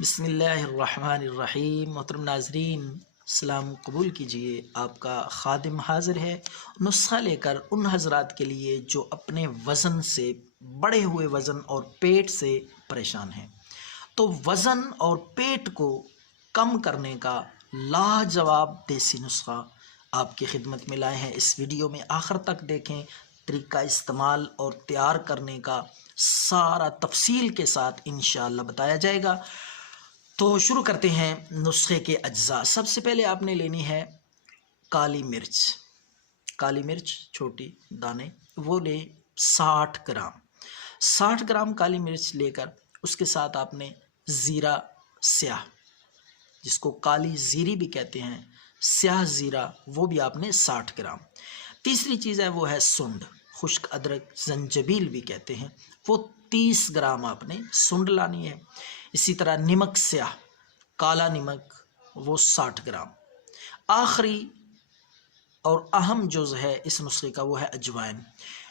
بسم اللہ الرحمن الرحیم۔ محترم ناظرین، سلام قبول کیجئے۔ آپ کا خادم حاضر ہے نسخہ لے کر ان حضرات کے لیے جو اپنے وزن سے، بڑھے ہوئے وزن اور پیٹ سے پریشان ہیں۔ تو وزن اور پیٹ کو کم کرنے کا لاجواب دیسی نسخہ آپ کی خدمت میں لائے ہیں۔ اس ویڈیو میں آخر تک دیکھیں، طریقہ استعمال اور تیار کرنے کا سارا تفصیل کے ساتھ انشاءاللہ بتایا جائے گا۔ تو شروع کرتے ہیں نسخے کے اجزاء۔ سب سے پہلے آپ نے لینی ہے کالی مرچ۔ کالی مرچ چھوٹی دانے وہ لیں 60 گرام۔ 60 گرام کالی مرچ لے کر اس کے ساتھ آپ نے زیرہ سیاہ، جس کو کالی زیری بھی کہتے ہیں، سیاہ زیرہ، وہ بھی آپ نے 60 گرام۔ تیسری چیز ہے وہ ہے سنڈ، خشک ادرک، زنجبیل بھی کہتے ہیں، وہ 30 گرام آپ نے سنڈ لانی ہے۔ اسی طرح نمک سیاہ، کالا نمک، وہ 60 گرام۔ آخری اور اہم جز ہے اس نسخے کا وہ ہے اجوائن،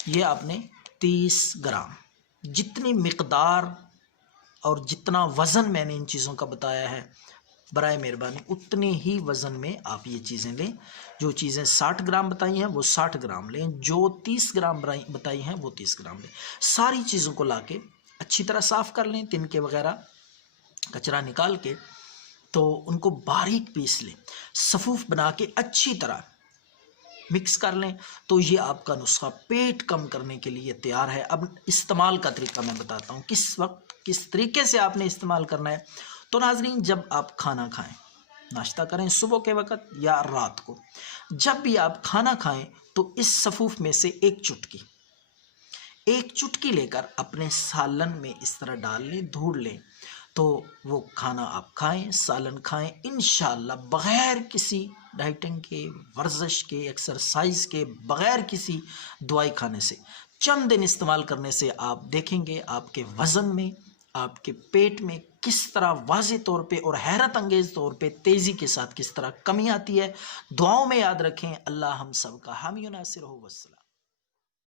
یہ آپ نے 30 گرام۔ جتنی مقدار اور جتنا وزن میں نے ان چیزوں کا بتایا ہے، برائے مہربانی اتنے ہی وزن میں آپ یہ چیزیں لیں۔ جو چیزیں 60 گرام بتائی ہیں وہ 60 گرام لیں، جو 30 گرام بتائی ہیں وہ 30 گرام لیں۔ ساری چیزوں کو لا کے اچھی طرح صاف کر لیں، تنکے وغیرہ کچرا نکال کے، تو ان کو باریک پیس لیں، صفوف بنا کے اچھی طرح مکس کر لیں۔ تو یہ آپ کا نسخہ پیٹ کم کرنے کے لیے تیار ہے۔ اب استعمال کا طریقہ میں بتاتا ہوں، کس وقت کس طریقے سے آپ نے استعمال کرنا ہے۔ تو ناظرین، جب آپ کھانا کھائیں، ناشتہ کریں صبح کے وقت یا رات کو، جب بھی آپ کھانا کھائیں تو اس صفوف میں سے ایک چٹکی لے کر اپنے سالن میں اس طرح ڈال لیں، دھوڑ لیں، تو وہ کھانا آپ کھائیں، سالن کھائیں، انشاءاللہ بغیر کسی ڈائٹنگ کے، ورزش کے، ایکسرسائز کے، بغیر کسی دوائی کھانے سے، چند دن استعمال کرنے سے آپ دیکھیں گے آپ کے وزن میں، آپ کے پیٹ میں کس طرح واضح طور پہ اور حیرت انگیز طور پہ تیزی کے ساتھ کس طرح کمی آتی ہے۔ دعاؤں میں یاد رکھیں۔ اللہ ہم سب کا حامی و ناصر ہو۔ والسلام۔